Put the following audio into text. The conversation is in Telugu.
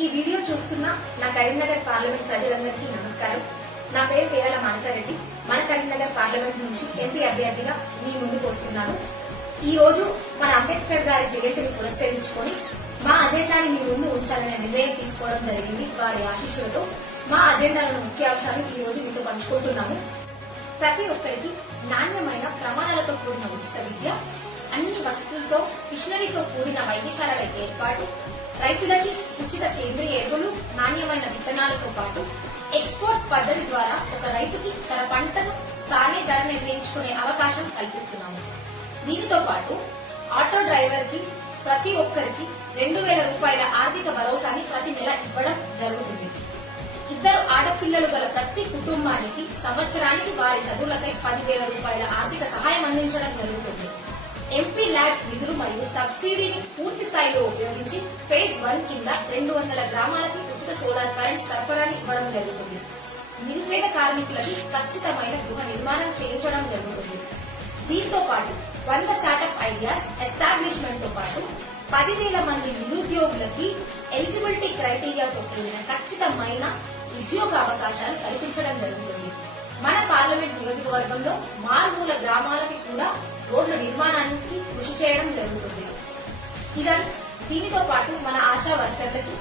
ఈ వీడియో చూస్తున్న నా కరీంనగర్ పార్లమెంట్ ప్రజలందరికీ నమస్కారం. నా పేరు పేరల మానసారెడ్డి. మన కరీంనగర్ పార్లమెంట్ నుంచి ఎంపీ అభ్యర్థిగా మీ ముందుకు వస్తున్నాను. ఈ రోజు మన అంబేద్కర్ గారి జయంతిని పురస్కరించుకొని మా అజెండాని మీ ముందు ఉంచాలనే నిర్ణయం తీసుకోవడం జరిగింది వారి ఆశీస్సులతో. మా అజెండాలోని ముఖ్య అంశాలు ఈ రోజు మీతో పంచుకుంటున్నాము. ప్రతి ఒక్కరికి నాణ్యమైన ప్రమాణాలతో కూడిన ఉచిత విద్య అన్ని వసతులతో మిషనరీతో కూడిన వైద్యశాలల ఏర్పాటు రైతులకి సేంద్రియ ఎరువులు నాణ్యమైన విత్తనాలతో పాటు ఎక్స్పోర్ట్ పద్ధతి ద్వారా ఒక రైతుకి తన పంటను తానే ధర నిర్ణయించుకునే అవకాశం కల్పిస్తున్నాము. దీనితో పాటు ఆటో డ్రైవర్కి ప్రతి ఒక్కరికి రెండు వేల రూపాయల ఆర్థిక భరోసాని ప్రతి నెల ఇవ్వడం జరుగుతుంది. ఇద్దరు ఆడపిల్లలు గల ప్రతి కుటుంబానికి సంవత్సరానికి వారి చదువులకై పదివేల రూపాయల ఆర్థిక సహాయం అందించడం జరుగుతుంది. ఎంపీ ల్యాబ్ మరియు సబ్సిడీని పూర్తి స్థాయిలో ఉపయోగించి ఫేజ్ వన్ కింద రెండు వందల గ్రామాలకి ఉచిత సోలార్ కరెంట్ సరఫరాని ఇవ్వడం జరుగుతుంది. నిరుపేద కార్మికులకి ఖచ్చితమైన గృహ నిర్మాణం చేయించడం జరుగుతుంది. దీంతో పాటు వంద స్టార్టప్ ఐడియాస్ ఎస్టాబ్లిష్మెంట్తో పాటు పదివేల మంది నిరుద్యోగులకి ఎలిజిబిలిటీ క్రైటీరియాతో కూడిన ఖచ్చితమైన ఉద్యోగ అవకాశాలు కల్పించడం జరుగుతుంది. నియోజకవర్గంలో మారుమూల గ్రామాలకి కూడా రోడ్ల నిర్మాణానికి కృషి చేయడం జరుగుతుంది. ఇదని దీనితో పాటు మన ఆశా వర్కర్లకి